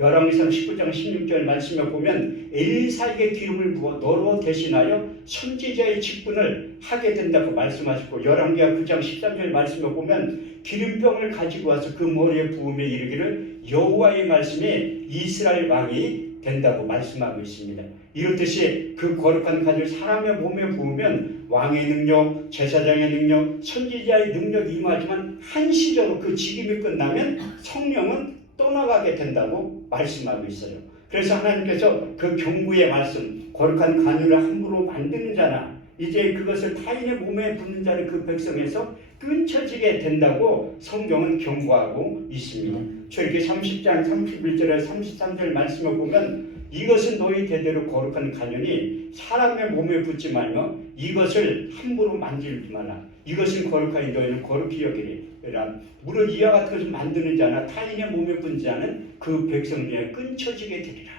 열왕기상 19장 16절 말씀에 보면 엘리사에게 기름을 부어 너로 대신하여 선지자의 직분을 하게 된다고 말씀하시고, 열왕기하 9장 13절 말씀에 보면 기름병을 가지고 와서 그 머리에 부으며 이르기를 여호와의 말씀이 이스라엘 왕이 된다고 말씀하고 있습니다. 이렇듯이 그 거룩한 가지를 사람의 몸에 부으면 왕의 능력, 제사장의 능력, 선지자의 능력이 임하지만 한시적으로 그 직임이 끝나면 성령은 떠나가게 된다고 말씀하고 있어요. 그래서 하나님께서 그 경고의 말씀, 거룩한 간유를 함부로 만드는 자나 이제 그것을 타인의 몸에 붓는 자는 그 백성에서 끊쳐지게 된다고 성경은 경고하고 있습니다. 출애굽기 30장 31절에 33절 말씀을 보면 이것은 너희 대대로 거룩한 간연이 사람의 몸에 붙지 말며 이것을 함부로 만지지 말라. 이것은 거룩하니 너희는 거룩히 여기리라. 무릇 이와 같은 것을 만드는 자나 타인의 몸에 붙는 자는 그 백성 중에 끊쳐지게 되리라.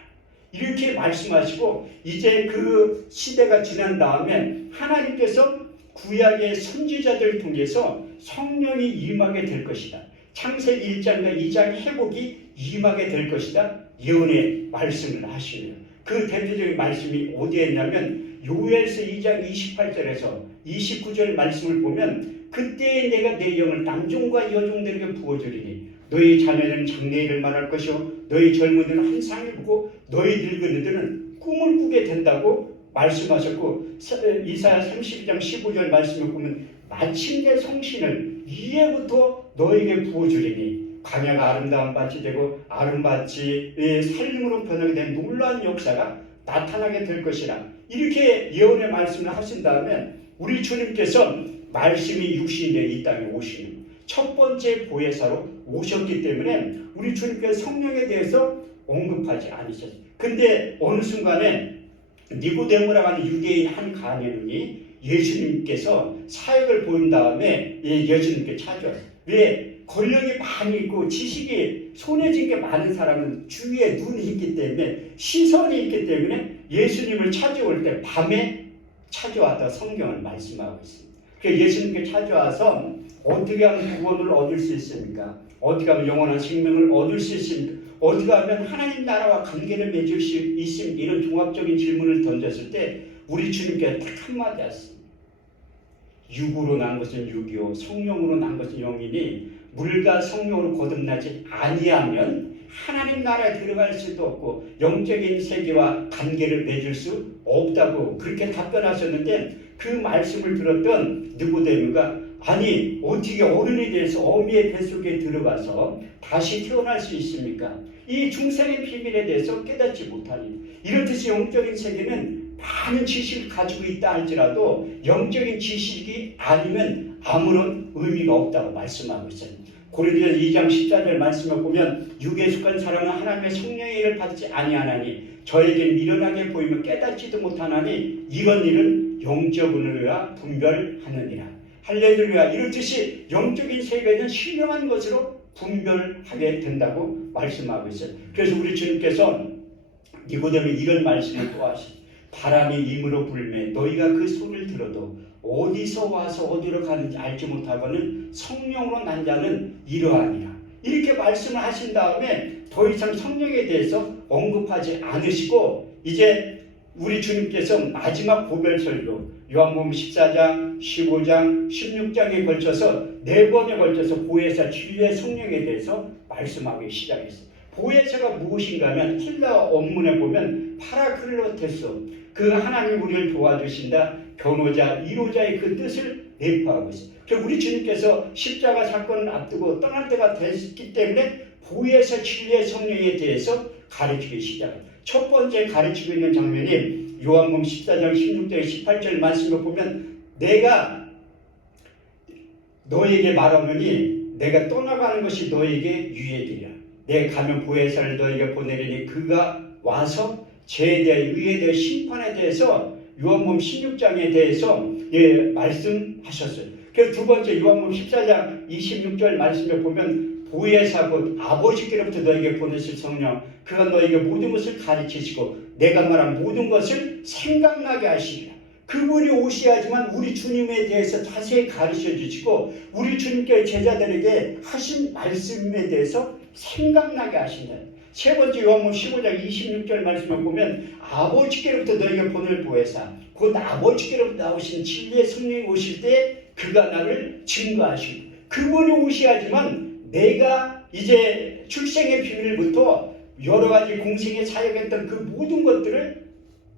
이렇게 말씀하시고, 이제 그 시대가 지난 다음에 하나님께서 구약의 선지자들을 통해서 성령이 임하게 될 것이다. 창세기 1장과 2장 회복이 임하게 될 것이다. 예언의 말씀을 하시네요. 그 대표적인 말씀이 어디에 있냐면 요엘서 2장 28절에서 29절 말씀을 보면 그때에 내가 내 영을 남종과 여종들에게 부어주리니 너희 자녀들은 장래일을 말할 것이요 너희 젊은이들은 환상을 보고 너희 늙은이들은 꿈을 꾸게 된다고 말씀하셨고, 이사야 32장 15절 말씀을 보면 마침내 성신을 이에부터 너에게 부어주리니 광야가 아름다운 밭이 되고 아름밭이 살림으로 변하게 된 놀라운 역사가 나타나게 될 것이라. 이렇게 예언의 말씀을 하신 다음에 우리 주님께서 말씀이 육신이 되어 이 땅에 오시는 첫 번째 보혜사로 오셨기 때문에 우리 주님께서 성령에 대해서 언급하지 않으셨어요. 근데 어느 순간에 니고데모라고 하는 유대인 한 관원이 예수님께서 사역을 보인 다음에 예수님께 찾아왔어요. 왜? 권력이 많이 있고 지식이 손에 쥔 게 많은 사람은 주위에 눈이 있기 때문에 시선이 있기 때문에 예수님을 찾아올 때 밤에 찾아왔다 성경을 말씀하고 있습니다. 그래서 예수님께 찾아와서 어떻게 하면 구원을 얻을 수 있습니까? 어떻게 하면 영원한 생명을 얻을 수 있습니까? 어떻게 하면 하나님 나라와 관계를 맺을 수 있습니까? 이런 종합적인 질문을 던졌을 때 우리 주님께서 딱 한마디 하셨습니다. 육으로 난 것은 육이요 성령으로 난 것은 영이니 물과 성령으로 거듭나지 아니하면 하나님 나라에 들어갈 수도 없고 영적인 세계와 관계를 맺을 수 없다고 그렇게 답변하셨는데, 그 말씀을 들었던 느고데모가 아니 어떻게 어른이 돼서 어미의 뱃속에 들어가서 다시 태어날 수 있습니까? 이 중생의 비밀에 대해서 깨닫지 못하니, 이렇듯이 영적인 세계는 많은 지식을 가지고 있다 할지라도 영적인 지식이 아니면 아무런 의미가 없다고 말씀하고 있어요. 고린도전서 2장 14절 말씀을 보면 육에 속한 사람은 하나님의 성령의 일을 받지 아니하나니 저에게 미련하게 보이면 깨닫지도 못하나니 이런 일은 영적으로야 분별하느니라. 할렐루야. 이렇듯이 영적인 세계는 신령한 것으로 분별하게 된다고 말씀하고 있어요. 그래서 우리 주님께서 니고데모에 이런 말씀을 또 하시죠. 바람이 임으로 불매 너희가 그 소리를 들어도 어디서 와서 어디로 가는지 알지 못하고는 성령으로 난 자는 이러하니라. 이렇게 말씀을 하신 다음에 더 이상 성령에 대해서 언급하지 않으시고 이제 우리 주님께서 마지막 고별설교 요한복음 14장, 15장, 16장에 걸쳐서 4번에 걸쳐서 보혜사 진리의 성령에 대해서 말씀하기 시작했어요. 보혜사가 무엇인가 하면 헬라어 원문에 보면 파라클로테스, 그 하나님 우리를 도와주신다, 변호자, 위로자의 그 뜻을 내포하고 있어요. 그래서 우리 주님께서 십자가 사건을 앞두고 떠날 때가 됐기 때문에 보혜사 진리의 성령에 대해서 가르치기 시작합니다. 첫 번째 가르치고 있는 장면이 요한복음 14장 16절 18절 말씀을 보면 내가 너에게 말하노니 내가 떠나가는 것이 너에게 유익이라. 내가 가면 보혜사를 너에게 보내리니 그가 와서 죄에 대해 의에 대해 심판에 대해서 요한복음 16장에 대해서 말씀하셨어요. 그래서 두 번째 요한복음 14장 26절 말씀에 보면 보혜사 곧 아버지께로부터 너에게 보내실 성령 그가 너에게 모든 것을 가르치시고 내가 말한 모든 것을 생각나게 하시리라. 그분이 오셔야지만 우리 주님에 대해서 자세히 가르쳐 주시고 우리 주님께 제자들에게 하신 말씀에 대해서 생각나게 하신다. 세 번째 요한복음 15장 26절 말씀을 보면 아버지께로부터 너희가 본을 보혜사 곧 아버지께로부터 나오신 진리의 성령이 오실 때 그가 나를 증거하시고 그분이 오셔야지만 내가 이제 출생의 비밀부터 여러 가지 공생에 사역했던 그 모든 것들을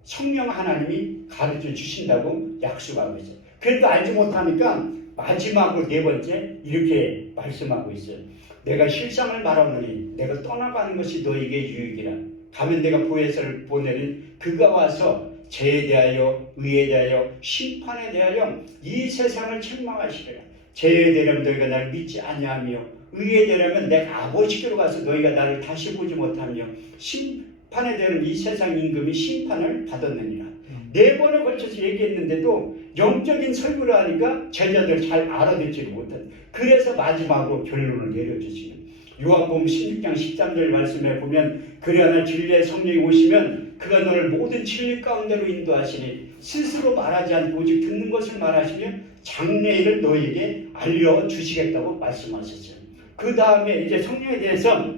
성령 하나님이 가르쳐 주신다고 약속하고 있어요. 그래도 알지 못하니까 마지막으로 네 번째 이렇게 말씀하고 있어요. 내가 실상을 말하노니 내가 떠나가는 것이 너에게 유익이라. 가면 내가 보혜사를 보내는 그가 와서 죄에 대하여 의에 대하여 심판에 대하여 이 세상을 책망하시리라. 죄에 대하면 너희가 나를 믿지 아니하며 의에 대하면 내가 아버지께로 가서 너희가 나를 다시 보지 못하며 심판에 대하면 이 세상 임금이 심판을 받았느니라. 네 번에 걸쳐서 얘기했는데도 영적인 설교를 하니까 제자들 잘 알아듣지를 못한. 그래서 마지막으로 결론을 내려주시는 요한복음 16장 13절 말씀에 보면 그러나 진리의 성령이 오시면 그가 너를 모든 진리 가운데로 인도하시니 스스로 말하지 않고 오직 듣는 것을 말하시며 장래일을 너희에게 알려주시겠다고 말씀하셨어요. 그 다음에 이제 성령에 대해서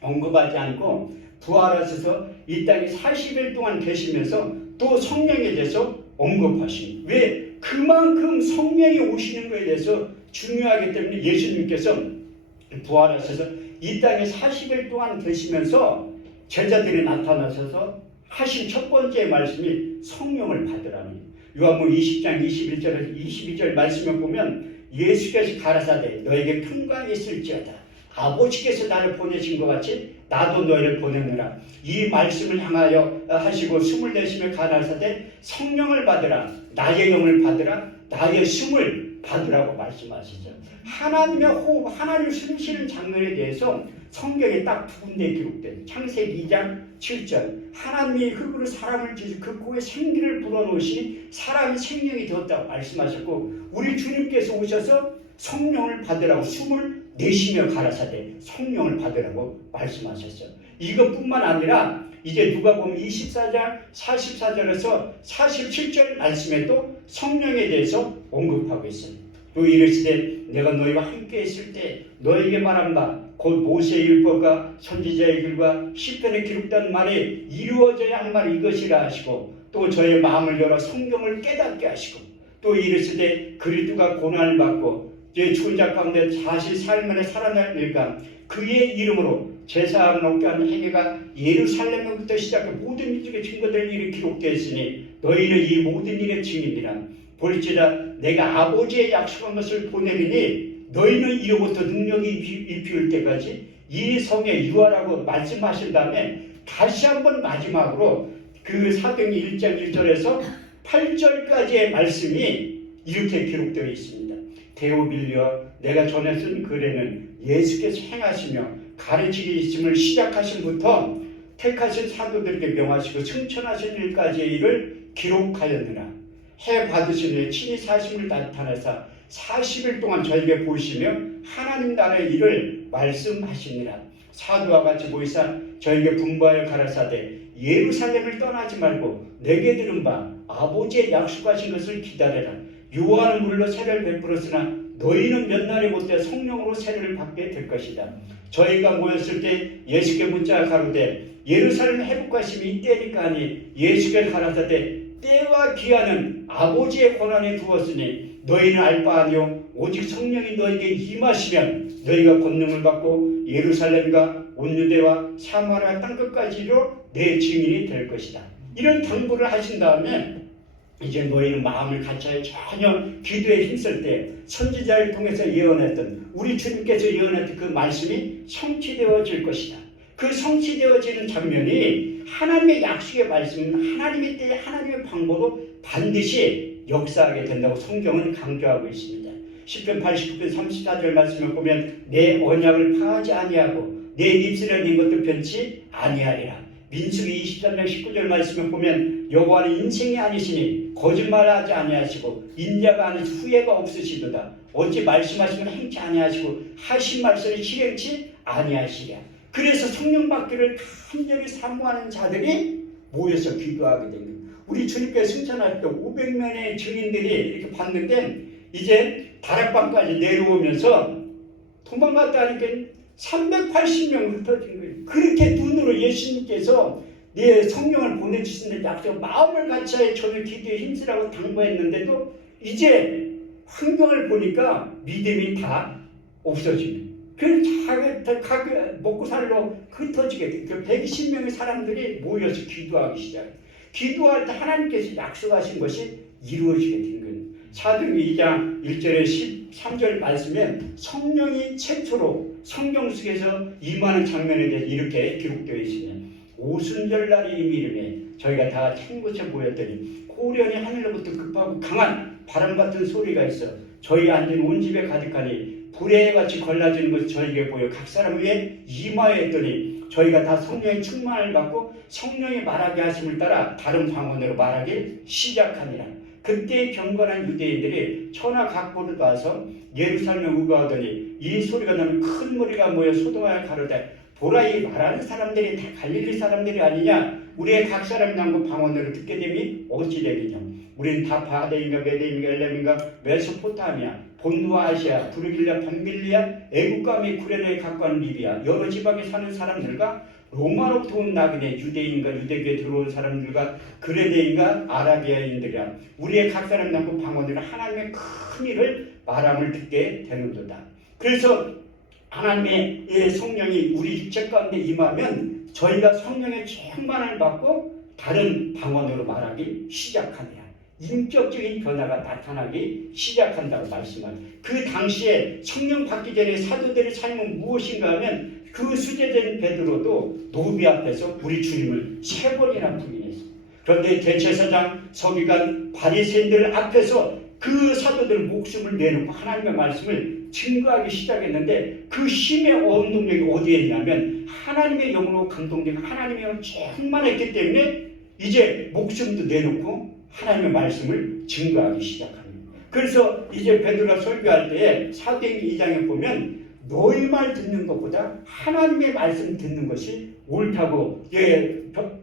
언급하지 않고 부활하셔서 이 땅에 40일 동안 계시면서 또 성령에 대해서 언급하십니다. 왜? 그만큼 성령이 오시는 것에 대해서 중요하기 때문에 예수님께서 부활하셔서 이 땅에 40일 동안 계시면서 제자들이 나타나셔서 하신 첫 번째 말씀이 성령을 받으라니. 요한복음 20장 21절에서 22절 말씀을 보면 예수께서 가라사대 너에게 평강이 있을지어다. 아버지께서 나를 보내신 것 같이 나도 너희를 보내느라. 이 말씀을 향하여 하시고 숨을 내쉬며 가라사대 성령을 받으라. 나의 영을 받으라. 나의 숨을 받으라고 말씀하시죠. 하나님의 호흡, 하나님을 숨쉬는 장면에 대해서 성경에 딱 두 군데 기록된 창세기 2장 7절 하나님이 흙으로 사람을 지으시고 그 코에 생기를 불어넣으시니 사람이 생명이 되었다고 말씀하셨고 우리 주님께서 오셔서 성령을 받으라고 숨을 내쉬며 가라사대 성령을 받으라고 말씀하셨어요. 이것뿐만 아니라 이제 누가복음 24장 44절에서 47절 말씀에도 성령에 대해서 언급하고 있습니다. 또 이르시되 내가 너희와 함께 있을 때 너희에게 말한 바 곧 모세의 율법과 선지자의 글과 시편에 기록된 말이 이루어져야 할 말이 이것이라 하시고 또 저의 마음을 열어 성경을 깨닫게 하시고 또 이르시되 그리스도가 고난을 받고 제 죽은 자 가운데 다시 삶을 살아날까 그의 이름으로 제사함을 얻게 하는 행위가 예루살렘부터 시작해 모든 민족의 증거될 일이 기록되어 있으니 너희는 이 모든 일의 증인이라. 볼지라 내가 아버지의 약속한 것을 보내리니 너희는 이로부터 능력이 입힐 때까지 이 성에 유하라고 말씀하신 다음에 다시 한번 마지막으로 그 사도행전 1장 1절에서 8절까지의 말씀이 이렇게 기록되어 있습니다. 데오빌리어 내가 전에 쓴 글에는 예수께서 행하시며 가르치기 있음을 시작하신부터 택하신 사도들에게 명하시고 승천하신 일까지의 일을 기록하였느라. 해 받으신 후에 친히 사심을 나타내사 40일 동안 저에게 보시며 하나님 나라의 일을 말씀하시니라. 사도와 같이 보이사 저에게 분부하여 가라사대 예루살렘을 떠나지 말고 내게 들은 바 아버지의 약속하신 것을 기다려라. 요한은 물로 세례를 베풀었으나 너희는 몇 날이 못돼 성령으로 세례를 받게 될 것이다. 저희가 모였을 때 예수께 묻자 가로되 예루살렘 회복하심이 이때니까 하니 예수께 가라사대 때와 기한은 아버지의 권한에 두었으니 너희는 알 바 아니요 오직 성령이 너희에게 임하시면 너희가 권능을 받고 예루살렘과 온 유대와 사마리아 땅끝까지로 내 증인이 될 것이다. 이런 당부를 하신 다음에 이제 너희는 마음을 갖춰야 전혀 기도에 힘쓸 때 선지자를 통해서 예언했던 우리 주님께서 예언했던 그 말씀이 성취되어질 것이다. 그 성취되어지는 장면이 하나님의 약속의 말씀, 하나님의 때에 하나님의 방법으로 반드시 역사하게 된다고 성경은 강조하고 있습니다. 시편 89편 34절 말씀을 보면 내 언약을 파하지 아니하고 내 입술에 낸 것도 변치 아니하리라. 민수기 23장 19절 말씀을 보면 여호와는 인생이 아니시니 거짓말하지 아니하시고 인자가 아니시 후회가 없으시도다. 어찌 말씀하시면 행치 아니하시고 하신 말씀을 실행치 아니하시랴. 그래서 성령 받기를 간절히 사모하는 자들이 모여서 기도하게 됩니다. 우리 주님께 승천할 때 500명의 증인들이 이렇게 봤는데 이제 다락방까지 내려오면서 도망갔다니까 380명 흩어진 거예요. 그렇게 눈으로 예수님께서 내 성령을 보내주시는 약속 마음을 같이 저를 기도에 힘쓰라고 당부했는데도 이제 환경을 보니까 믿음이 다 없어지는. 그래서 자기 먹고 살러 흩어지게 돼. 그 120명의 사람들이 모여서 기도하기 시작해. 기도할 때 하나님께서 약속하신 것이 이루어지게 된 거예요. 사도행전 2장 1절에 13절 말씀에 성령이 최초로 성경 속에서 임하는 장면에 대해서 이렇게 기록되어 있으면 오순절날이 이르매 저희가 다 같이 한 곳에 모였더니 호련히 하늘로부터 급하고 강한 바람 같은 소리가 있어 저희 앉은 온 집에 가득하니 불에 같이 걸라지는 것이 저에게 보여 각 사람 위에 임하였더니 저희가 다 성령의 충만을 받고 성령이 말하게 하심을 따라 다른 방언으로 말하기 시작하니라. 그때 경건한 유대인들이 천하 각부로 와서 예루살렘에 우거하더니 이 소리가 나는 큰 무리가 모여 소동하여 가로되 보라 이 말하는 사람들이 다 갈릴리 사람들이 아니냐 우리의 각 사람이 남고 방언으로 듣게 됨이 어찌 되리냐 우리는 다 바데인가 메데인가 엘렘인가 메소포타미아 본두와 아시아 부르길리아 밤빌리아 애국과 및 구레네에 가까운 리비아 여러 지방에 사는 사람들과 로마로부터 온 나그네 유대인과 유대교에 들어온 사람들과 그레네인가 아라비아인들이라 우리의 각 사람 남고 방언으로 하나님의 큰 일을 말함을 듣게 되는도다. 그래서 하나님의 성령이 우리 육체 가운데 임하면 저희가 성령의 충만을 받고 다른 방언으로 말하기 시작합니다. 인격적인 변화가 나타나기 시작한다고 말씀합니다. 그 당시에 성령 받기 전에 사도들의 삶은 무엇인가 하면 그 수제된 베드로도 노비 앞에서 우리 주님을 3번이나 부인했습니다. 그런데 대제사장, 서기관, 바리새인들 앞에서 그 사도들 목숨을 내놓고 하나님의 말씀을 증거하기 시작했는데 그 힘의 원동력이 어디에 있냐면 하나님의 영으로 감동되고 하나님의 영으로 충만했기 때문에 이제 목숨도 내놓고 하나님의 말씀을 증거하기 시작합니다. 그래서 이제 베드로가 설교할 때에 사도행전 2장에 보면 너희 말 듣는 것보다 하나님의 말씀 듣는 것이 옳다고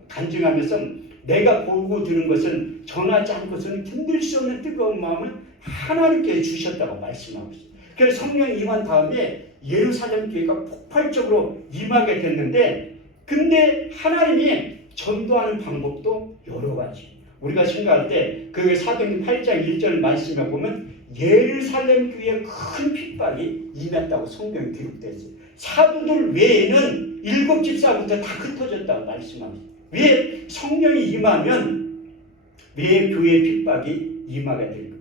간증하면서 내가 보고 들은 것은 전하지 않고서는 견딜 수 없는 뜨거운 마음을 하나님께 주셨다고 말씀하고 있어요. 그래서 성령 임한 다음에 예루살렘 교회가 폭발적으로 임하게 됐는데 근데 하나님이 전도하는 방법도 여러 가지. 우리가 생각할 때 그 사도행전 8장 1절 말씀에 보면 예루살렘 교회에 큰 핍박이 임했다고 성경에 기록되어 있어요. 사도들 외에는 7 집사부터 다 흩어졌다고 말씀합니다. 왜 성령이 임하면 왜 교회의 핍박이 임하게 될 거예요.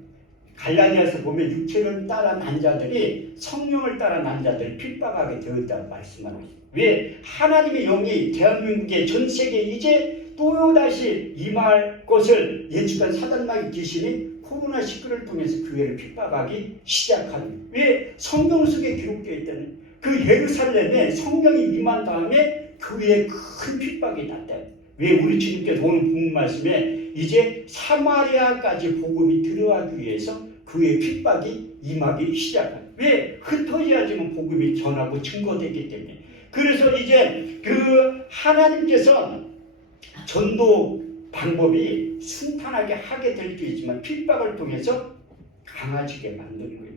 갈라디아서 보면 육체를 따라 난 자들이 성령을 따라 난 자들을 핍박하게 되었다고 말씀하고 있어요. 왜? 하나님의 영이 대한민국의 전 세계에 이제 또다시 임할 것을 예측한 사단마귀 귀신이 코로나19를 통해서 교회를 핍박하기 시작합니다. 왜? 성경 속에 기록되어 있다는 그 예루살렘에 성령이 임한 다음에 교회에 큰 핍박이 났다. 왜? 우리 주님께서 오늘 본문 말씀에 이제 사마리아까지 복음이 들어가기 위해서 그의 핍박이 임하기 시작합니다. 왜? 흩어져야지만 복음이 전하고 증거되기 때문에. 그래서 이제 그 하나님께서 전도 방법이 순탄하게 하게 될 수 있지만 핍박을 통해서 강해지게 만드는 거예요.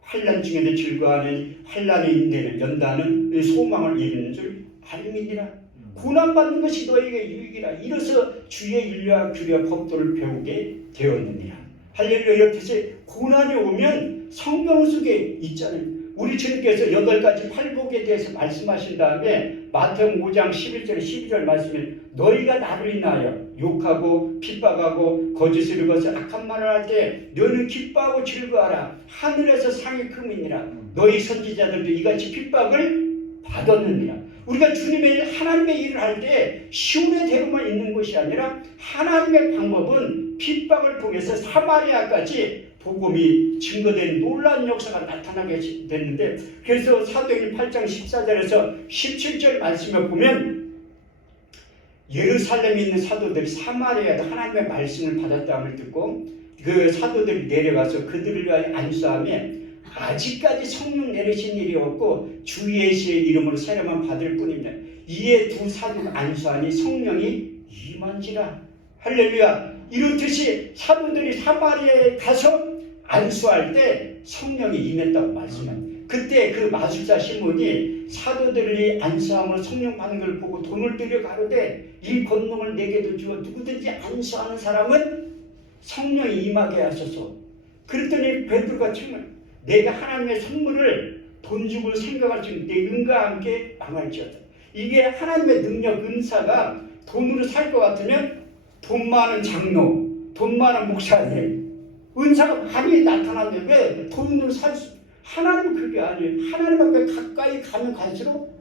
환난 중에도 즐거워하는 환난의 인내를 연다는 소망을 이루는 줄 알미니라. 고난받는 것이 너에게 유익이라. 이로써 주의 윤례와 규례와 법도를 배우게 되었느니라. 할렐루야. 이렇듯이 고난이 오면 성경 속에 있잖아요. 우리 주님께서 8가지 팔복에 대해서 말씀하신 다음에 마태복음 5장 11절 12절 말씀에 너희가 나를 인하여 욕하고 핍박하고 거짓을 이루어서 악한 말을 할 때 너는 기뻐하고 즐거워하라. 하늘에서 상이 크니라. 너희 선지자들도 이같이 핍박을 받았느니라. 우리가 주님의 하나님의 일을 할 때 시온의 대로만 있는 것이 아니라 하나님의 방법은 핍박을 통해서 사마리아까지 복음이 증거된 놀라운 역사가 나타나게 됐는데 그래서 사도행전 8장 14절에서 17절 말씀에 보면 예루살렘에 있는 사도들이 사마리아에서 하나님의 말씀을 받았다함을 듣고 그 사도들이 내려가서 그들을 위하여 안수하며 아직까지 성령 내리신 일이 없고 주 예수의 이름으로 세례만 받을 뿐입니다. 이에 두 사도가 안수하니 성령이 임한지라. 할렐루야. 이렇듯이 사도들이 사마리아에 가서 안수할 때 성령이 임했다고 말씀합니다. 그때 그 마술사 시몬이 사도들이 안수함으로 성령 받는 걸 보고 돈을 들여 가로되 이 권능을 내게도 주어 누구든지 안수하는 사람은 성령이 임하게 하소서. 그랬더니 베드로가 정말 내가 하나님의 선물을 돈 주고 생각할 수 있는 내 은과 함께 망할지어다. 이게 하나님의 능력, 은사가 돈으로 살 것 같으면 돈 많은 장로, 돈 많은 목사님, 은사가 많이 나타나는데 왜 돈으로 살 수? 하나님은 그게 아니에요. 하나님 앞에 가까이 가면 갈수록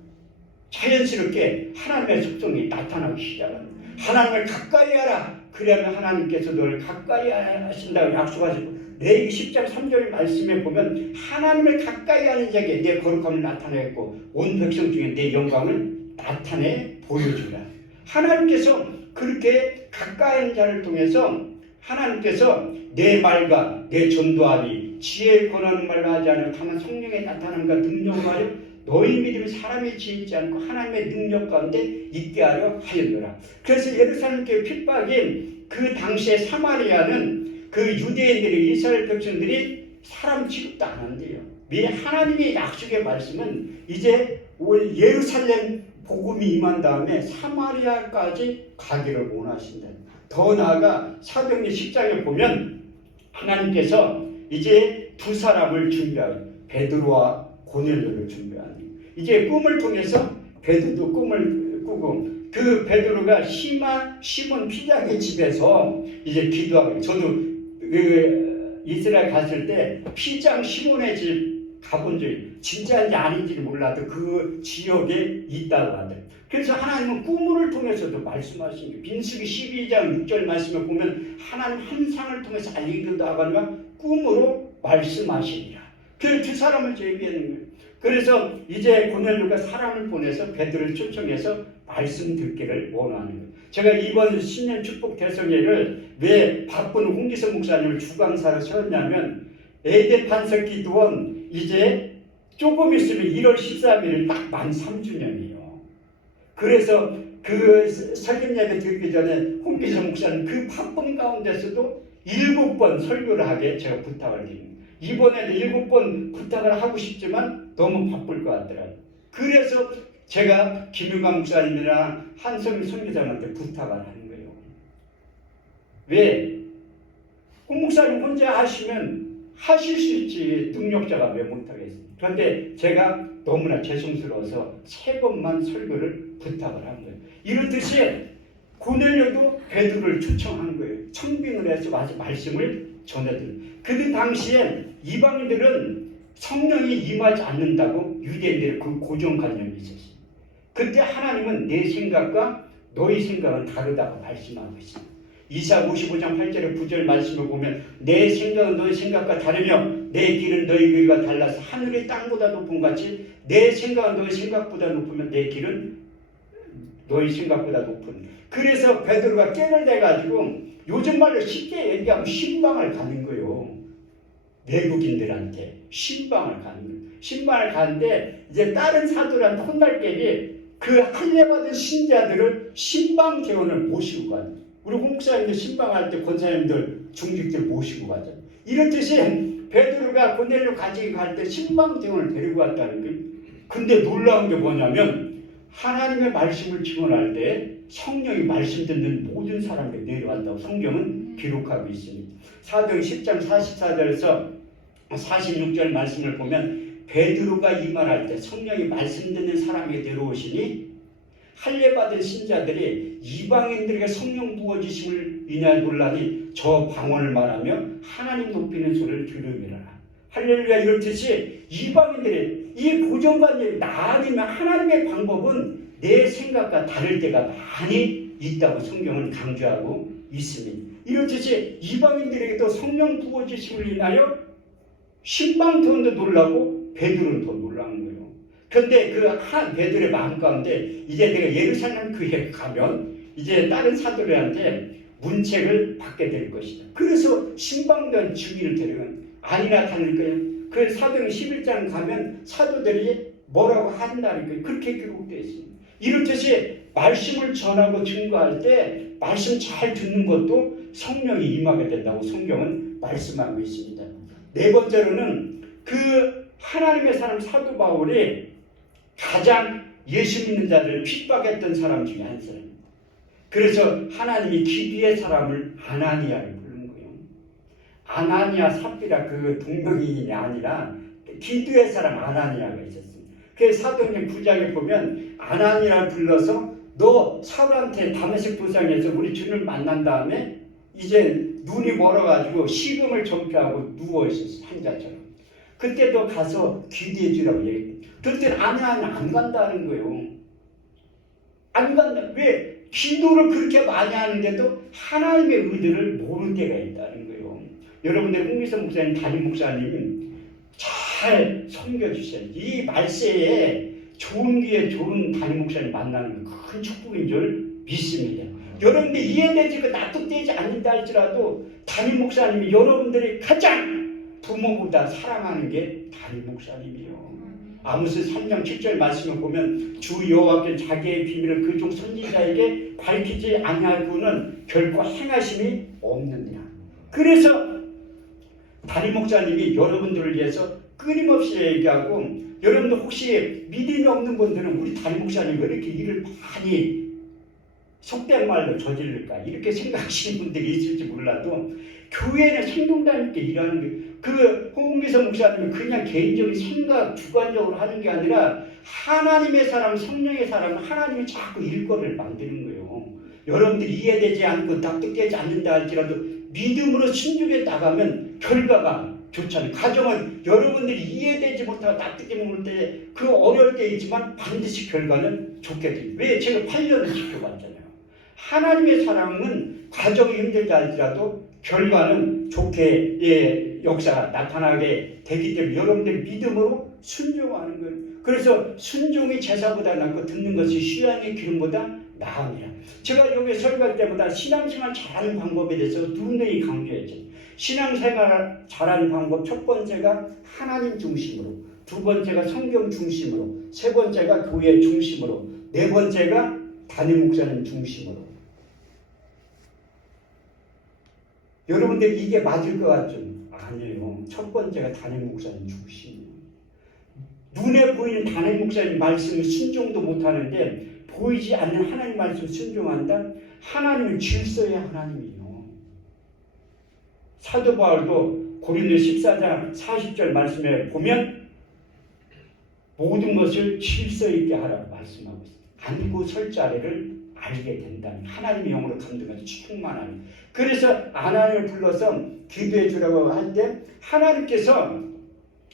자연스럽게 하나님의 속성이 나타나기 시작합니다. 하나님을 가까이 하라. 그러면 하나님께서 너를 가까이 하신다고 약속하시고 레위기 10장 3절 말씀에 보면 하나님을 가까이 하는 자에게 내 거룩함을 나타내고 온 백성 중에 내 영광을 나타내 보여주라. 하나님께서 그렇게 가까이 하는 자를 통해서 하나님께서 내 말과 내 전도하니 지혜의 권하는 말로 하지 않으며 다만 성령의 나타남과 능력을 하여 너희 믿음이 사람이 지혜있지 않고 하나님의 능력 가운데 있게 하려 하였노라. 그래서 예루살렘 교회 핍박인 그 당시에 사마리아는 그 유대인들이 이스라엘 백성들이 사람 취급도 안 한대요. 왜 하나님의 약속의 말씀은 이제 예루살렘 복음이 임한 다음에 사마리아까지 가기를 원하신다. 더 나아가 사도행전 10장에 보면 하나님께서 이제 두 사람을 준비하고 베드로와 고넬료를 준비하니 이제 꿈을 통해서 베드로도 꿈을 꾸고 그 베드로가 시몬 피장의 집에서 이제 기도하고 저도 그 이스라엘 갔을 때 피장 시몬의 집 가본 적이 진짜인지 아닌지는 몰라도 그 지역에 있다고 하더라고요. 그래서 하나님은 꿈을 통해서도 말씀하신 게 민수기 12장 6절 말씀에 보면 하나님 한 상을 통해서 알리기도 하거나 꿈으로 말씀하시니라. 그 두 사람을 제비하는 거예요. 그래서 이제 고넬료가 사람을 보내서 베드로를 초청해서 말씀 듣기를 원하는 거예요. 제가 이번 신년 축복 대성회를 왜 바쁜 홍기성 목사님을 주강사로 세웠냐면 에덴 반석 기도원 이제 조금 있으면 1월 13일 딱 만 3주년이에요. 그래서 그 설교 예배 드리기 전에 홍기성 목사님 그 바쁜 가운데서도 7번 설교를 하게 제가 부탁을 드립니다. 이번에도 7번 부탁을 하고 싶지만 너무 바쁠 것 같더라고요. 그래서 제가 김윤광 목사님이랑 한성희 선교사님한테 부탁을 하는 거예요. 왜? 홍 목사님 혼자 하시면 하실 수 있지 능력자가 왜 못하겠어요. 그런데 제가 너무나 죄송스러워서 3번만 설교를 부탁을 한 거예요. 이렇듯이 고넬료도 베드로를 초청한 거예요. 청빙을 해서 와서 말씀을 전해드려요. 그 당시에 이방인들은 성령이 임하지 않는다고 유대인들의 그 고정관념이 있었어요. 그때 하나님은 내 생각과 너희 생각은 다르다고 말씀하고 있습니다. 이사 55장 8절에 9절 말씀을 보면 내 생각은 너희 생각과 다르며 내 길은 너희 길과 달라서 하늘이 땅보다 높은 같이 내 생각은 너희 생각보다 높으면 내 길은 너희 생각보다 높은. 그래서 베드로가 깨를 내가지고 요즘 말로 쉽게 얘기하면 신방을 가는 거예요. 외국인들한테 신방을 가는 거예요. 신방을 가는데 이제 다른 사도들한테 혼날 게니 그 할례받은 신자들을 신방 대원을 모시고 가요. 우리 홍목사님들 신방할 때 권사님들 중직들 모시고 가잖아요. 이렇듯이 베드로가 고넬료 가지고 갈 때 신방 대원을 데리고 왔다는 거예요. 근데 놀라운 게 뭐냐면 하나님의 말씀을 증언할 때 성령이 말씀 듣는 모든 사람에게 내려간다고 성경은 기록하고 있습니다. 사도행 10장 44절에서 46절 말씀을 보면 베드로가 이 말할 때 성령이 말씀 듣는 사람에게 내려오시니 할례받은 신자들이 이방인들에게 성령 부어주심을 인하여 놀라니 저 방언을 말하며 하나님 높이는 소리를 들으리라. 할렐루야. 이렇듯이 이방인들이 이 고정관념이 나 아니면 하나님의 방법은 내 생각과 다를 때가 많이 있다고 성경은 강조하고 있습니다. 이렇듯이 이방인들에게도 성령 부어주심을 인하여 신방대원도 놀라고 베드로는 더 놀라는 거예요. 그런데 그 한 베드로의 마음 가운데 이제 내가 예루살렘 교회에 가면 이제 다른 사도들한테 문책을 받게 될 것이다. 그래서 신방대원 증인을 데려간 아니나 다를까요? 그 사도행 11장 가면 사도들이 뭐라고 한다니까요. 그렇게 기록되어 있습니다. 이렇듯이 말씀을 전하고 증거할 때 말씀 잘 듣는 것도 성령이 임하게 된다고 성경은 말씀하고 있습니다. 네 번째로는 그 하나님의 사람 사도 바울이 가장 예수 믿는 자들을 핍박했던 사람 중에 한 사람. 그래서 하나님이 기드의 사람을 아나니아를 부른 거예요. 아나니아 삽비라 그 동명이인이 아니라 기드의 사람 아나니아가 있었어요. 그래서 사도행전 9장에 보면 아나니아를 불러서 너 사울한테 다메섹 도상에서 우리 주를 만난 다음에 이제 눈이 멀어가지고 식음을 정표하고 누워있었어. 환자처럼. 그때도 가서 기도해 주라고 얘기해. 그때는 아나니아는 안 간다는 거예요. 안 간다. 왜? 기도를 그렇게 많이 하는데도 하나님의 의도를 모르는 데가 있다는 거예요. 여러분들 홍미선 목사님, 담임 목사님 잘 섬겨주세요. 이 말세에 좋은 기회 좋은 담임 목사님 만나는 큰 축복인 줄 믿습니다. 여러분들 이해되지 납득되지 않는다 할지라도 담임 목사님이 여러분들이 가장 부모보다 사랑하는 게 담임 목사님이에요. 아모스 3장 7절 말씀을 보면 주 여호와께서 자기의 비밀을 그종 선지자에게 밝히지 아니할 그는 결코 행하심이 없느니라. 그래서 담임 목사님이 여러분들을 위해서 끊임없이 얘기하고, 여러분들 혹시 믿음이 없는 분들은 우리 담임 목사님 왜 이렇게 일을 많이 속된 말로 저지를까 이렇게 생각하시는 분들이 있을지 몰라도 교회는 생동감 있게 일하는 게, 그 홍미선 목사님은 그냥 개인적인 생각 주관적으로 하는 게 아니라 하나님의 사람, 성령의 사람은 하나님이 자꾸 일거리를 만드는 거예요. 여러분들이 이해되지 않고 납득되지 않는다 할지라도 믿음으로 순종해 나가면 결과가 좋잖아요. 가정은 여러분들이 이해되지 못하고 납득되지 못할 때 그 어려울 때 있지만 반드시 결과는 좋게 됩니다. 왜? 제가 8년을 지켜봤잖아요. 하나님의 사랑은 가정이 힘들지 할지라도 결과는 좋게 역사가 나타나게 되기 때문에 여러분들 믿음으로 순종하는 거예요. 그래서 순종이 제사보다 낫고 듣는 것이 휴양의 기름보다 나으니라. 제가 여기 설교할 때마다 신앙생활 잘하는 방법에 대해서 누누이 강조했죠. 신앙생활 잘하는 방법 첫 번째가 하나님 중심으로, 두 번째가 성경 중심으로, 세 번째가 교회 중심으로, 네 번째가 담임 목사님 중심으로. 여러분들 이게 맞을 것 같죠? 아니에요. 첫 번째가 담임 목사님 중심이에요. 눈에 보이는 담임 목사님 말씀을 순종도 못하는데 보이지 않는 하나님 말씀 순종한다? 하나님은 질서의 하나님이에요. 사도 바울도 고린도 14장 40절 말씀에 보면 모든 것을 질서 있게 하라고 말씀하고 있습니다. 앉고 설 자리를 알게 된다는 하나님의 영으로 감동해서 충만하는. 그래서 아나니아를 불러서 기도해 주라고 할 때 하나님께서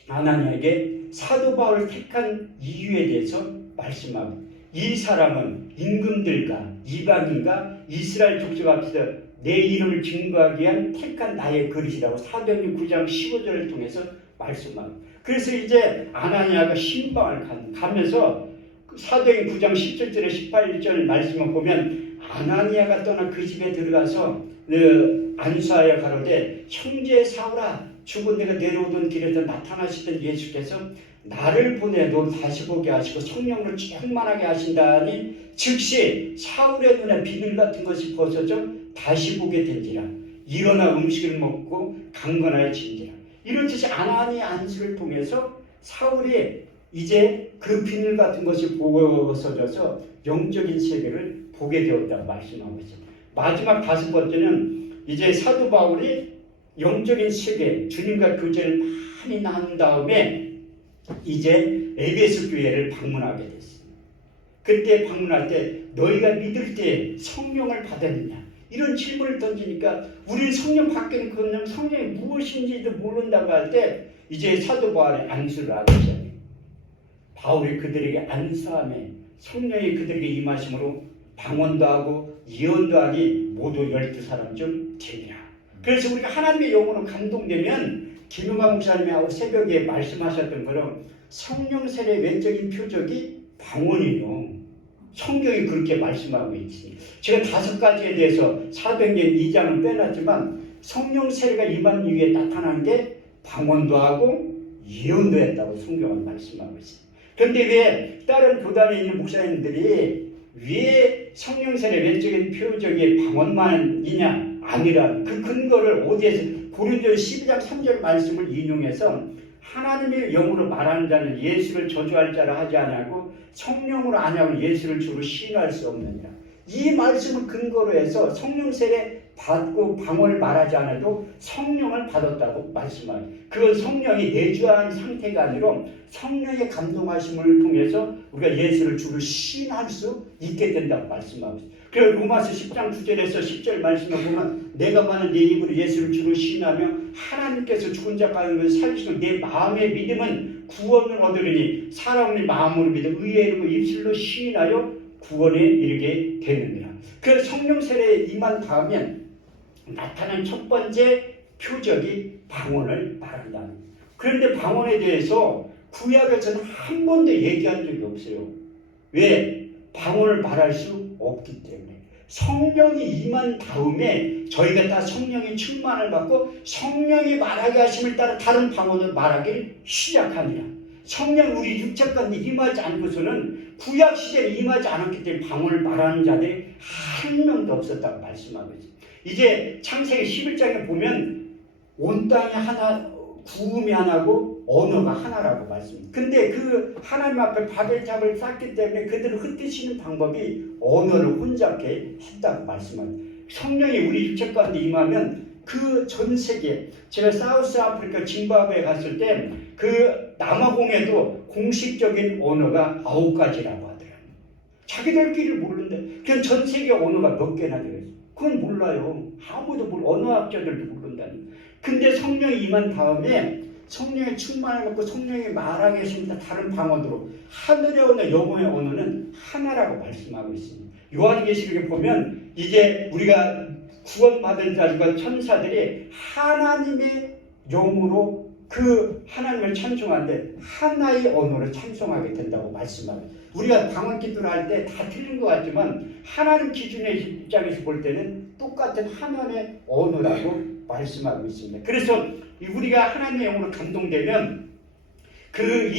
아나니아에게 사도 바울을 택한 이유에 대해서 말씀하고, 이 사람은 임금들과 이방인과 이스라엘 족속 앞에서 내 이름을 증거하기 위한 택한 나의 그릇이라고 사도행전 9장 15절을 통해서 말씀하고, 그래서 이제 아나니아가 신방을 가면서 사도행전 9장 17절에 18절 말씀을 보면 아나니아가 떠나 그 집에 들어가서 안수하여 가로되 형제 사울아, 죽은 내가 내려오던 길에서 나타나시던 예수께서 나를 보내 너 다시 보게 하시고 성령을 충만하게 하신다니 즉시 사울의 눈에 비늘 같은 것이 벗어져 다시 보게 된지라. 일어나 음식을 먹고 강건하여진지라. 이렇듯이 아나니아 안수를 통해서 사울이 이제 그 비늘 같은 것이 벗어져서 영적인 세계를 보게 되었다고 말씀하고 있습니다. 마지막 다섯 번째는 이제 사도 바울이 영적인 세계, 주님과 교제를 많이 나눈 다음에 이제 에베소 교회를 방문하게 됐습니다. 그때 방문할 때 너희가 믿을 때 성령을 받았느냐 이런 질문을 던지니까 우리는 성령 받기는 그냥 성령이 무엇인지도 모른다고 할 때 이제 사도 바울의 안수를 하고 있어요. 바울이 그들에게 안수함에 성령이 그들에게 임하심으로 방언도 하고 예언도 하니 모두 12사람 중 되니라. 그래서 우리가 하나님의 영으로 감동되면 김용환 목사님하고 새벽에 말씀하셨던 것처럼 성령 세례의 외적인 표적이 방언이에요. 성경이 그렇게 말씀하고 있지. 제가 5가지에 대해서 사도행전 2장은 빼놨지만 성령 세례가 임한 이후에 나타난 게 방언도 하고 예언도 했다고 성경은 말씀하고 있습니다. 그런데 왜 다른 교단에 있는 목사님들이 왜 성령 세례 외적인 표적이 방언만이냐? 아니라 그 근거를 어디에서 고린도서 12장 3절 말씀을 인용해서 하나님의 영으로 말하는 자는 예수를 저주할 자라 하지 아니하고 성령으로 아니하고 예수를 주로 시인할 수 없느니라. 이 말씀을 근거로 해서 성령 세례 받고 방언을 말하지 않아도 성령을 받았다고 말씀하요. 그건 성령이 내주한 상태가 아니라 성령의 감동하심을 통해서 우리가 예수를 주로 시인할 수 있게 된다고 말씀하고 있어요. 그래서 로마서 10장 9절에서 10절 말씀을 보면 내가 만은 내 입으로 예수를 주로 시인하며 하나님께서 죽은 자 가운데 살리시고 내 마음의 믿음은 구원을 얻으리니 사람의 마음으로 믿어 의에 이르고 입술로 시인하여 구원에 이르게 되느니라. 그 성령 세례에 임한 다음에 나타난 첫 번째 표적이 방언을 말한다. 그런데 방언에 대해서 구약에서는 한 번도 얘기한 적이 없어요. 왜? 방언을 말할 수 없기 때문에. 성령이 임한 다음에 저희가 다 성령의 충만을 받고 성령이 말하게 하심을 따라 다른 방언을 말하기 시작합니다. 성령 우리 육체 가운데 임하지 않고서는 구약 시대에 임하지 않았기 때문에 방언을 말하는 자들이 한 명도 없었다고 말씀하고 있어요. 이제 창세기 11장에 보면 온 땅이 하나, 구음이 하나고 언어가 하나라고 말씀합니다. 근데 그 하나님 앞에 바벨탑을 쌓기 때문에 그들을 흩으시는 방법이 언어를 혼잡게 했다고 말씀합니다. 성령이 우리 육체 가운데 임하면 그 전 세계, 제가 사우스 아프리카 짐바브웨에 갔을 때 그 남아공에도 공식적인 언어가 9가지라고 하더라고요. 자기들끼리 모르는데 그건 전 세계 언어가 몇 개나 되어 있어요. 그건 몰라요. 아무도 몰라. 언어학자들도 모른다니. 근데 성령이 임한 다음에 성령의 충만을 받고 성령이 말하게 하십니다. 다른 방언으로 하늘의 언어, 영혼의 언어는 하나라고 말씀하고 있습니다. 요한계시록에 보면 이제 우리가 구원받은 자들과 천사들이 하나님의 영으로 그 하나님을 찬송하는데 하나의 언어로 찬송하게 된다고 말씀합니다. 우리가 방언 기도를 할 때 다 틀린 것 같지만 하나님 기준의 입장에서 볼 때는 똑같은 하나님의 언어라고 말씀하고 있습니다. 그래서 우리가 하나님의 영으로 감동되면 그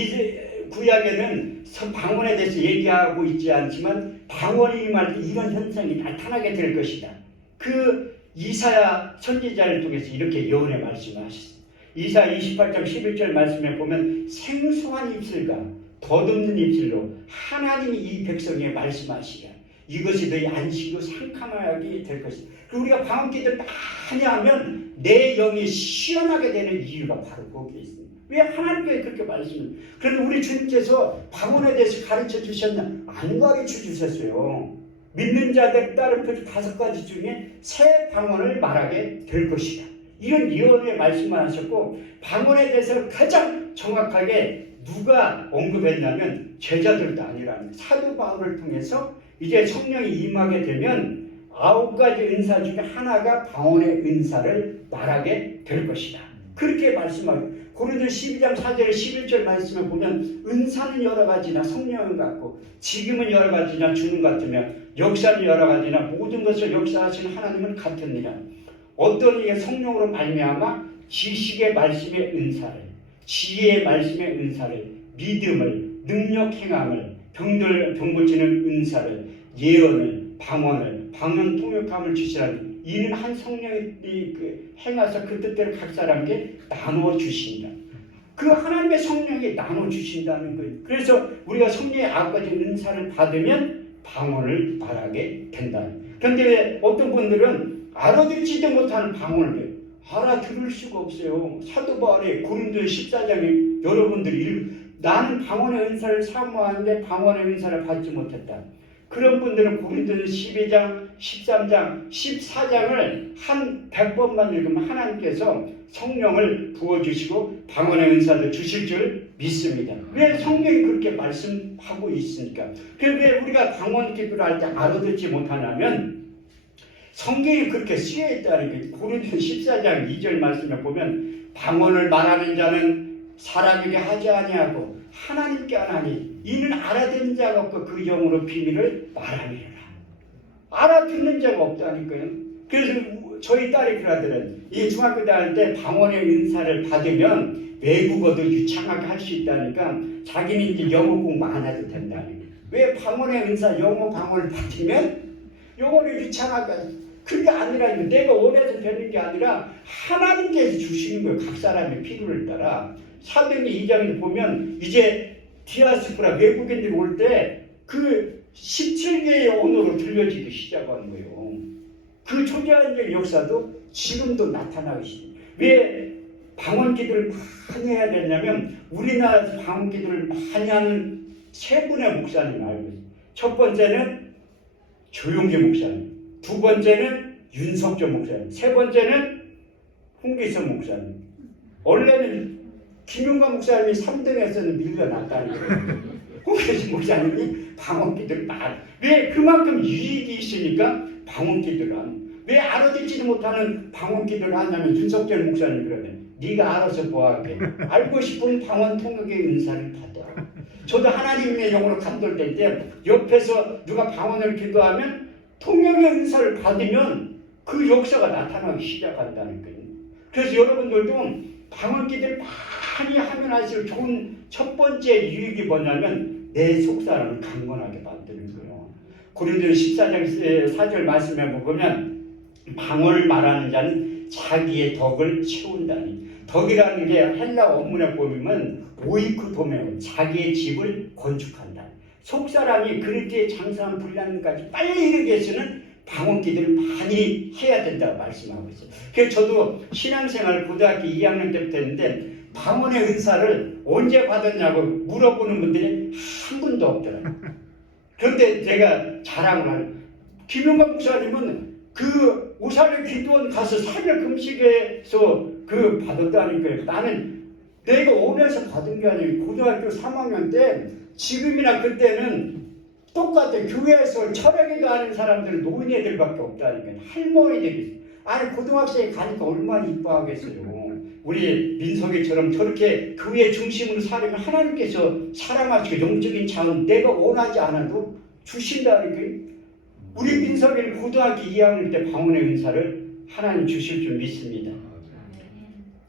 구약에는 방언에 대해서 얘기하고 있지 않지만 방언이 임할 때 이런 현상이 나타나게 될 것이다. 그 이사야 선지자를 통해서 이렇게 예언의 말씀을 하셨습니다. 이사야 28장 11절 말씀에 보면 생소한 입술과 덧없는 입술로 하나님이 이 백성에 말씀하시랴. 이것이 너희 안식이고 상kam하게 될 것이다. 그리고 우리가 방언 기도를 많이 하면 내 영이 시원하게 되는 이유가 바로 거기에 있습니다. 왜 하나님께서 그렇게 말씀을? 그런데 우리 주님께서 방언에 대해서 가르쳐 주셨냐? 안 가르쳐 주셨어요. 믿는 자들 따른 그 5가지 중에 새 방언을 말하게 될 것이다. 이런 예언의 말씀을 하셨고 방언에 대해서 가장 정확하게 누가 언급했냐면 제자들도 아니라는 사도 바울을 통해서 이제 성령이 임하게 되면 9가지 은사 중에 하나가 방언의 은사를 말하게 될 것이다. 그렇게 말씀하고 고린도 12장 4절 11절 말씀을 보면 은사는 여러 가지나 성령은 같고 지금은 여러 가지나 주는 같으며 역사는 여러 가지나 모든 것을 역사하시는 하나님은 같으니라. 어떤 이게 성령으로 말미암아 지식의 말씀의 은사를, 지혜의 말씀의 은사를, 믿음을, 능력 행함을, 병 고치는 은사를, 예언을, 방언을, 방언 통역함을 주시라니 이는 한 성령이 행하사 그 뜻대로 각 사람에게 나누어 주신다. 그 하나님의 성령이 나눠 주신다는 거예요. 그래서 우리가 성령의 9가지 은사를 받으면 방언을 말하게 된다. 그런데 어떤 분들은 알아듣지도 못하는 방언을 알아들을 수가 없어요. 사도 바울의 고린도 14장에 여러분들이 나는 방언의 은사를 사모하는데 방언의 은사를 받지 못했다. 그런 분들은 고린도 12장, 13장, 14장을 한 100번만 읽으면 하나님께서 성령을 부어주시고 방언의 은사도 주실 줄 믿습니다. 왜 성령이 그렇게 말씀하고 있으니까. 왜 우리가 방언 기도를 할 때 알아듣지 못하냐면 성경이 그렇게 쓰여있다는 게 고린도 14장 2절 말씀에 보면 방언을 말하는 자는 사람에게 하지 아니하고 하나님께 하나니 이는 알아듣는 자가 없고 그 영으로 비밀을 말하느니라. 알아듣는 자가 없다니까요. 그래서 저희 딸이 그러더라고요. 이 중학교 다닐 때 방언의 은사를 받으면 외국어도 유창하게 할 수 있다니까 자기는 이제 영어 공부 안 해도 된다는 거예요. 왜 방언의 은사, 영어 방언을 받으면 영어를 유창하게 그게 아니라 내가 원해서 되는 게 아니라 하나님께서 주시는 거예요. 각 사람의 필요를 따라. 사도행전 2장에 보면 이제 디아스포라 외국인들이 올 때 그 17개의 언어로 들려지기 시작하는 거예요. 그 초자연적 역사도 지금도 나타나기 시작해요. 왜 방언기도를 많이 해야 되냐면 우리나라에서 방언기도를 많이 하는 세 분의 목사님 알고 있어요. 첫 번째는 조용기 목사님, 두 번째는 윤석조 목사님, 세 번째는 홍기성 목사님. 원래는 김용관 목사님이 3등에서는 밀려났다는 거예요. 홍기성 목사님이 방언기도를 왜 그만큼 유익이 있으니까 방언기도를 하는. 왜 알아듣지도 못하는 방언기도를 하냐면 윤석열 목사님 그러네. 네가 알아서 뭐하게. 알고 싶은 방언 통역의 은사를 받아. 저도 하나님의 영으로 감돌될 때 옆에서 누가 방언을 기도하면 통역의 은사를 받으면 그 역사가 나타나기 시작한다는 거예요. 그래서 여러분들도 방언기도를 많이 하면 할수록 좋은 첫 번째 유익이 뭐냐면 내 속사람을 강건하게 만드는 거예요. 고린도서 14장 4절 말씀에 보면 방언을 말하는 자는 자기의 덕을 채운다니. 덕이라는 게 헬라 원문에 보면 오이쿠도메오, 자기의 집을 건축한다. 속사람이 그렇게 장사한 분량까지 빨리 이르기 위해서는 방언기도를 많이 해야 된다고 말씀하고 있어요. 그래서 저도 신앙생활 고등학교 2학년 때부터 했는데 방언의 은사를 언제 받았냐고 물어보는 분들이 한 분도 없더라고요. 그런데 제가 자랑을 하는 김용관 목사님은 그 오사를 기도원 가서 3일 금식에서 그 받았다니까요. 나는 내가 원해서 받은 게 아니고 고등학교 3학년 때 지금이나 그때는 똑같아. 교회에서 철학기도 하는 사람들은 노인애들밖에 없다니까요. 할머니들이. 아니 고등학생에 가니까 얼마나 이뻐하겠어요. 우리 민석이처럼 저렇게 교회 중심으로 살면 하나님께서 사랑하시고 영적인 자원 내가 원하지 않아도 주신다니까요. 우리 민석이는 고등학교 2학년 때 방언의 은사를 하나님 주실 줄 믿습니다.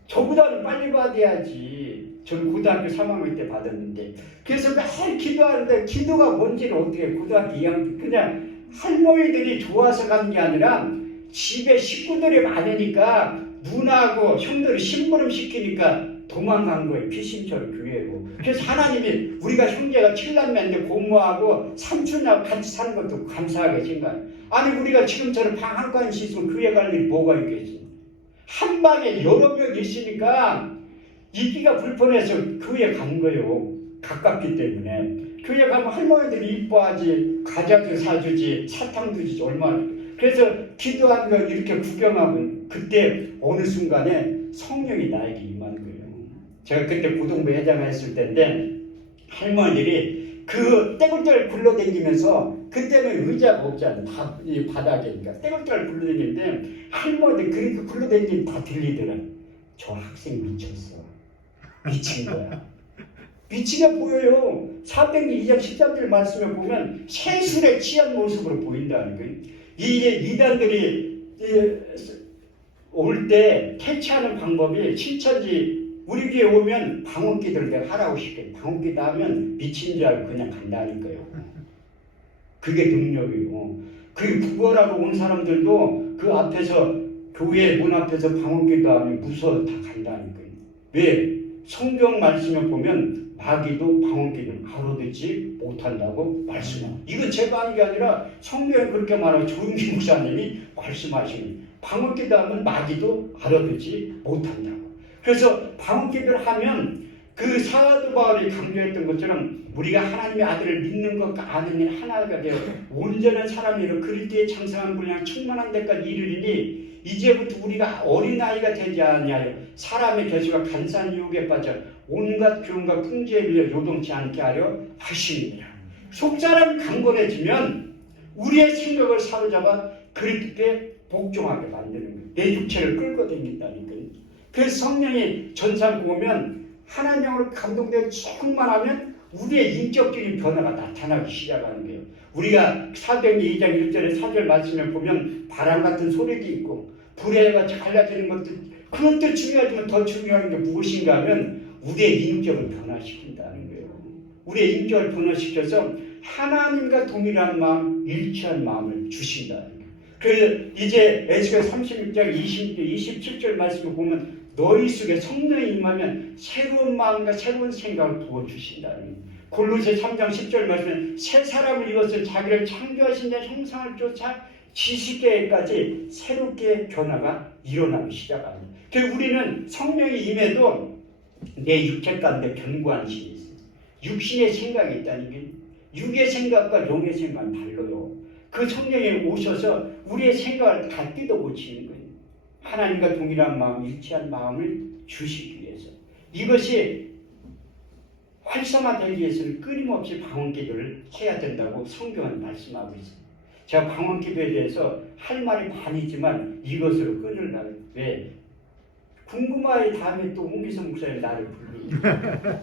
저보다는 빨리 받아야지. 저는 고등학교 3학년 때 받았는데 그래서 매일 기도하는데 기도가 뭔지를 어떻게 고등학교 2학년 때 그냥 할머니들이 좋아서 간 게 아니라 집에 식구들이 많으니까 누나하고 형들이 심부름 시키니까 도망간 거예요. 피신처럼 교회로. 그래서 하나님이 우리가 형제가 7남매인데 고모하고 삼촌하고 같이 사는 것도 감사하게 생각해요. 아니 우리가 지금처럼 방 한 칸씩 있으면 교회 갈 일이 뭐가 있겠지. 한 방에 여러 명 있으니까 있기가 불편해서 교회 간 거예요. 가깝기 때문에. 교회 가면 할머니들이 이뻐하지. 과자도 사주지. 사탕도 주지. 얼마나. 그래서 기도한 거 이렇게 구경하면 그때 어느 순간에 성령이 나에게 임한 거예요. 제가 그때 고등부 회장을 했을 때인데 할머니들이 그 떼굴떼굴 굴러다니면서 그때는 의자가 없잖아요. 이 바닥이니까 떼굴떼굴 굴러다니는데 할머니들 그렇게 굴러다니는 다 들리더라. 저 학생 미쳤어. 미친 거야. 미치게 보여요. 402장 13절 말씀에 보면 세술에 취한 모습으로 보인다는 거예요. 이게 이단들이 올 때 퇴치하는 방법이 신천지 우리 교회 오면 방언기도를 내가 하라고 시켜요. 방언기도 하면 미친 줄 알고 그냥 간다니까요. 그게 능력이고 그 구걸하러 온 사람들도 그 앞에서 교회 문 앞에서 방언기도 하면 무서워서 다 간다니까요. 왜? 성경 말씀에 보면 마귀도 방언기도를 알아듣지 못한다고 말씀합니다. 이건 제가 하는 게 아니라 성경에 그렇게 말하고 조은기 목사님이 말씀하시는 방언기도 하면 마귀도 알아듣지 못한다고. 그래서 방언기도를 하면 그 사도 바울이 강조했던 것처럼 우리가 하나님의 아들을 믿는 것과 아는 일 하나가 되어 온전한 사람이로 그리스도의 장성한 분량 충만한 데까지 이르리니 이제부터 우리가 어린아이가 되지 아니하여 사람의 결실과 간사한 유혹에 빠져 온갖 교훈과 풍조에 밀려 요동치 않게 하려 하시니라. 속사람이 강건해지면 우리의 생각을 사로잡아 그리스도께 복종하게 만드는 거예요. 내 육체를 끌고 다닌다는 거예요. 그래서 성령이 전상 보면 하나님으로 감동되어 충만하면 우리의 인격적인 변화가 나타나기 시작하는 거예요. 우리가 사도행전 2장 1절에 4절 말씀에 보면 바람 같은 소리도 있고 불에 같이 갈라지는 것도 그것도 중요하지만 더 중요한 게 무엇인가 하면 우리의 인격을 변화시킨다는 거예요. 우리의 인격을 변화시켜서 하나님과 동일한 마음, 일치한 마음을 주신다는 거예요. 그래서 이제 에스겔 36장 20절, 27절 말씀을 보면 너희 속에 성령이 임하면 새로운 마음과 새로운 생각을 부어주신다는 골로새 3장 10절 말씀에 새 사람을 입어서 자기를 창조하신 자 형상을 쫓아 지식계까지 새롭게 변화가 일어나기 시작합니다. 그래서 우리는 성령이 임해도 내 육체 가운데 견고한 신이 있어요. 육신의 생각이 있다는 게 육의 생각과 영의 생각은 달라요. 그 성령이 오셔서 우리의 생각을 다 뜯어고치는 거예요. 하나님과 동일한 마음, 일치한 마음을 주시기 위해서. 이것이 활성화되기 위해서는 끊임없이 방언기도를 해야 된다고 성경은 말씀하고 있습니다. 제가 방언기도에 대해서 할 말이 많이지만 이것으로 끊으려고. 왜? 궁금하게 다음에 또 홍기성 목사님 나를 부르니까.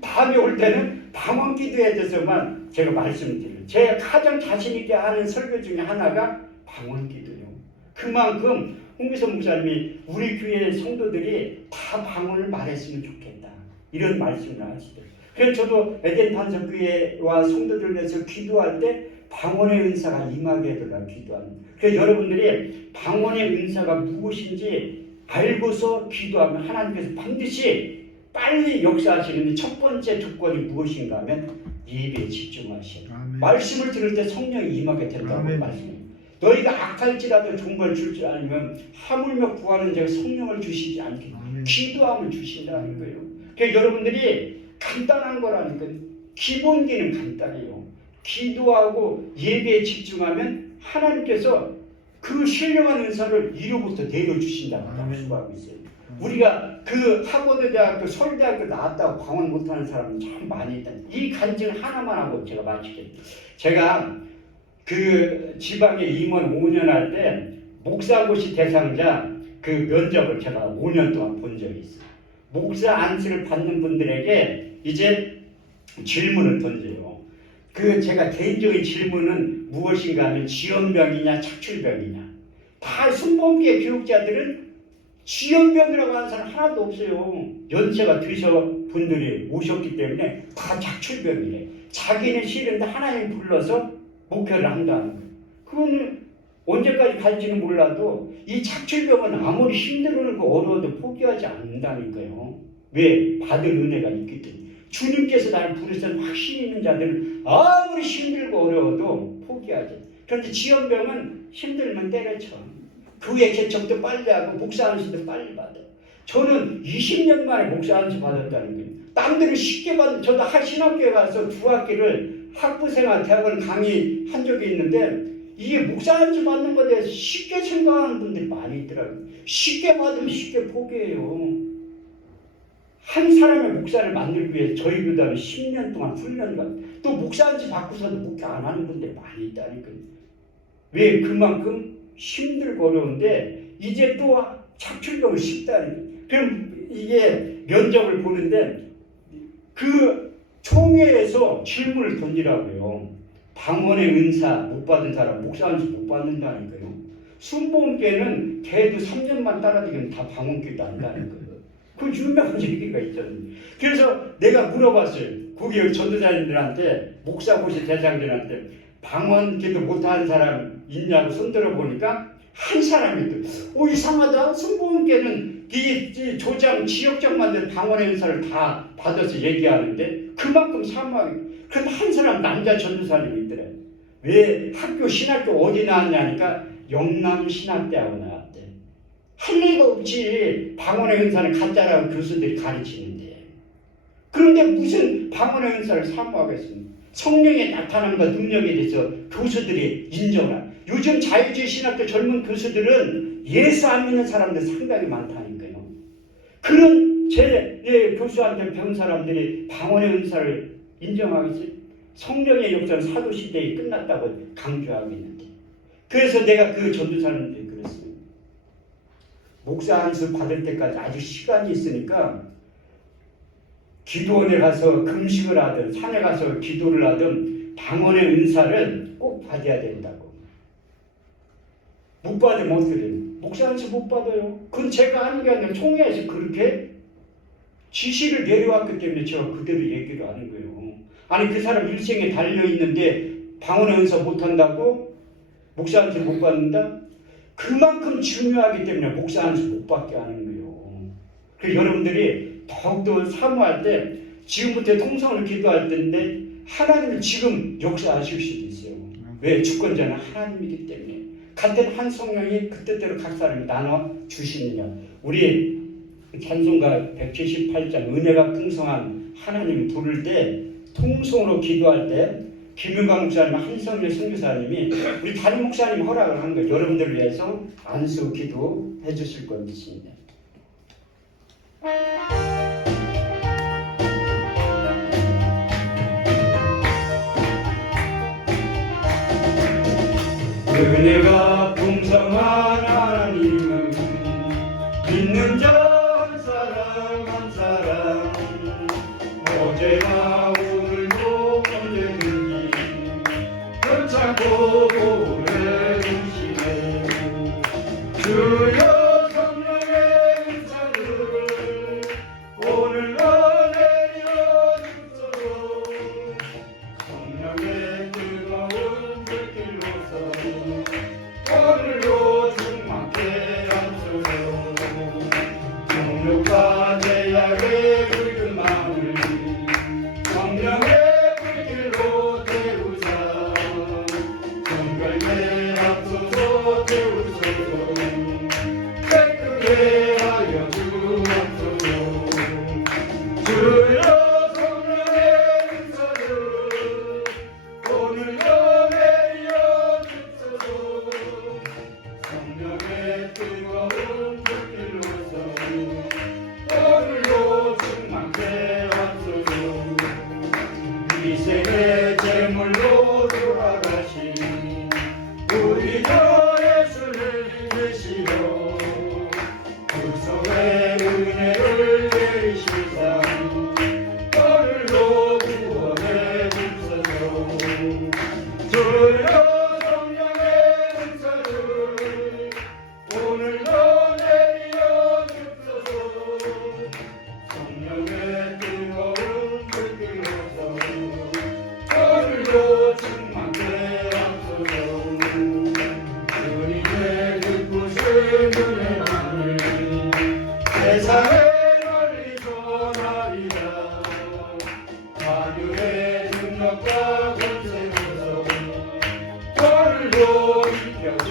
다음에 올 때는 방언기도에 대해서만 제가 말씀드려요. 제가 가장 자신있게 하는 설교 중에 하나가 방언기도예요. 그만큼 홍기성 목사님이 우리 교회 성도들이 다 방언을 말했으면 좋겠다. 이런 말씀을 하시더라고요. 그래서 저도 에덴 탄성교회와 성도들을 위해서 기도할 때 방언의 은사가 임하게 해달라고 기도합니다. 그래서 여러분들이 방언의 은사가 무엇인지 알고서 기도하면 하나님께서 반드시 빨리 역사하시는데 첫 번째 조건이 무엇인가 하면 예배에 집중하셔야 돼요. 말씀을 들을 때 성령이 임하게 된다고 말씀합니다. 너희가 악할지라도 좋은 걸 줄 줄 알면 하물며 구하는 자가 성령을 주시지 않게 기도함을 주신다는 거예요. 그러니까 여러분들이 간단한 거라니까 기본기는 간단해요. 기도하고 예배에 집중하면 하나님께서 그 신령한 은사를 이로부터 내려주신다고 약속하고 있어요. 우리가 그 하버드 대학교, 서울대학교 나왔다고 방언 못하는 사람은 참 많이 있다. 이 간증 하나만 하고 제가 마치겠습니다. 제가 그 지방에 임원 5년 할 때 목사고시 대상자 그 면접을 제가 5년 동안 본 적이 있어요. 목사 안수를 받는 분들에게 이제 질문을 던져요. 그 제가 개인적인 질문은 무엇인가 하면 지연병이냐 착출병이냐. 다 순복음교회 교육자들은 지연병이라고 하는 사람 하나도 없어요. 연세가 드셔 분들이 오셨기 때문에 다 착출병이래. 자기는 싫은데 하나님 불러서 목회를 한다는 거예요. 그거는 언제까지 갈지는 몰라도 이 착출병은 아무리 힘들고 어려워도 포기하지 않는다니까요. 왜? 받을 은혜가 있기 때문에. 주님께서 나를 부르신 확신 있는 자들은 아무리 힘들고 어려워도 포기하지. 그런데 지연병은 힘들면 때려쳐. 교회 개척도 빨리 하고 목사 안수도 빨리 받아. 저는 20년 만에 목사 안수 받았다는 거예요. 남들은 쉽게 받는, 저도 신학교에 가서 두 학기를 학부생활 대학원 강의한 적이 있는데 이게 목사 안수 받는 것에 대해서 쉽게 생각하는 분들이 많이 있더라고요. 쉽게 받으면 쉽게 포기해요. 한 사람의 목사를 만들기 위해 저희 교단은 10년 동안 훈련과 또 목사 안수 받고서도 목회 안 하는 분들이 많이 있다니까요. 왜? 그만큼 힘들고 어려운데 이제 또 착출병을 쉽다니. 그럼 이게 면접을 보는데 그 총회에서 질문을 던지라고요. 방언의 은사 못 받은 사람 목사 안수 못 받는다니까요. 순복음교회는 걔도 3년만 따라다니면 다 방언기도 한다는 거예요. 그 유명한 얘기가 있잖아요. 그래서 내가 물어봤어요. 거기 전도사님들한테 목사고시 대장들한테 방언기도 못하는 사람 있냐고 손들어 보니까 한 사람이 또 이상하다. 순복음교회는 이 조장 지역장만들 방언의 은사를 다 받아서 얘기하는데 그만큼 사망이. 그럼 한 사람 남자 전도사님이 있더래. 왜 학교 신학교 어디 나왔냐니까 영남신학대하고 나왔대. 할 리가 없지. 방언의 은사는 가짜라고 교수들이 가르치는데. 그런데 무슨 방언의 은사를 사모하겠습니까? 성령의 나타남과 능력에 대해서 교수들이 인정을. 요즘 자유주의 신학교 젊은 교수들은 예수 안 믿는 사람들 상당히 많다니까요. 그런 제 교수한테 배운 사람들이 방언의 은사를 인정하겠어요? 성령의 역사는 사도시대에 끝났다고 강조하고 있는데. 그래서 내가 그 전도사님들이 그랬어요. 목사 안수 받을 때까지 아직 시간이 있으니까 기도원에 가서 금식을 하든 산에 가서 기도를 하든 방언의 은사를 꼭 받아야 된다고. 못 받으면 어떻게 돼요? 목사 안수 못 받아요. 그건 제가 하는 게 아니라 총회에서 그렇게 지시를 내려왔기 때문에 제가 그대로 얘기를 하는 거예요. 아니 그 사람 일생에 달려있는데 방언의 은사 못한다고? 목사 안수 못 받는다? 그만큼 중요하기 때문에 목사 안수 못 받게 하는 거예요. 그 여러분들이 더욱더 사모할 때 지금부터 통성을 기도할 때인데 하나님은 지금 역사하실 수도 있어요. 왜? 주권자는 하나님이기 때문에. 같은 한 성령이 그때대로 각 사람이 나눠 주시느냐. 우리 찬송가 178장 은혜가 풍성한 하나님 부를 때 통성으로 기도할 때 김윤광 목사님, 한성일 선교사님이 우리 담임 목사님 허락을 한 거예요. 여러분들을 위해서 안수 기도 해주실 것 믿습니다. 은혜가 풍성한 하나님은 믿는 자 한 사람 한 사람 어제나 오늘도 언제든지 괜찮고 보호해 주시네. 주여 성령의 은사를 오늘도 내려 주소서. 성령의 뜨거운 불길로서 오늘도 충만케 하소서. 정욕과 제약의 붉은 마음을 성령의 불길로 태우사 정결케 하소서. 태우소서. 깨끗게 하여 주옵소서. 주여 성령의 은사를 오늘도 내려 주소서. 성령의 뜨거운 불길로서 오늘도 충만케 하소서. 이 세계 제물로 돌아가신 우리 주 예수를 계시어 구속의 은혜를 내리시사 오늘도 구원해 주소서. 주여 성령의 은사를 오늘도 내려 주소서. 성령의 뜨거운 불길로서 오늘도 충만케 하소서. 주님의 기쁘신 은혜만을 세상에 널리 전하리라. 자유의 능력과 권세로서 오늘도 입혀주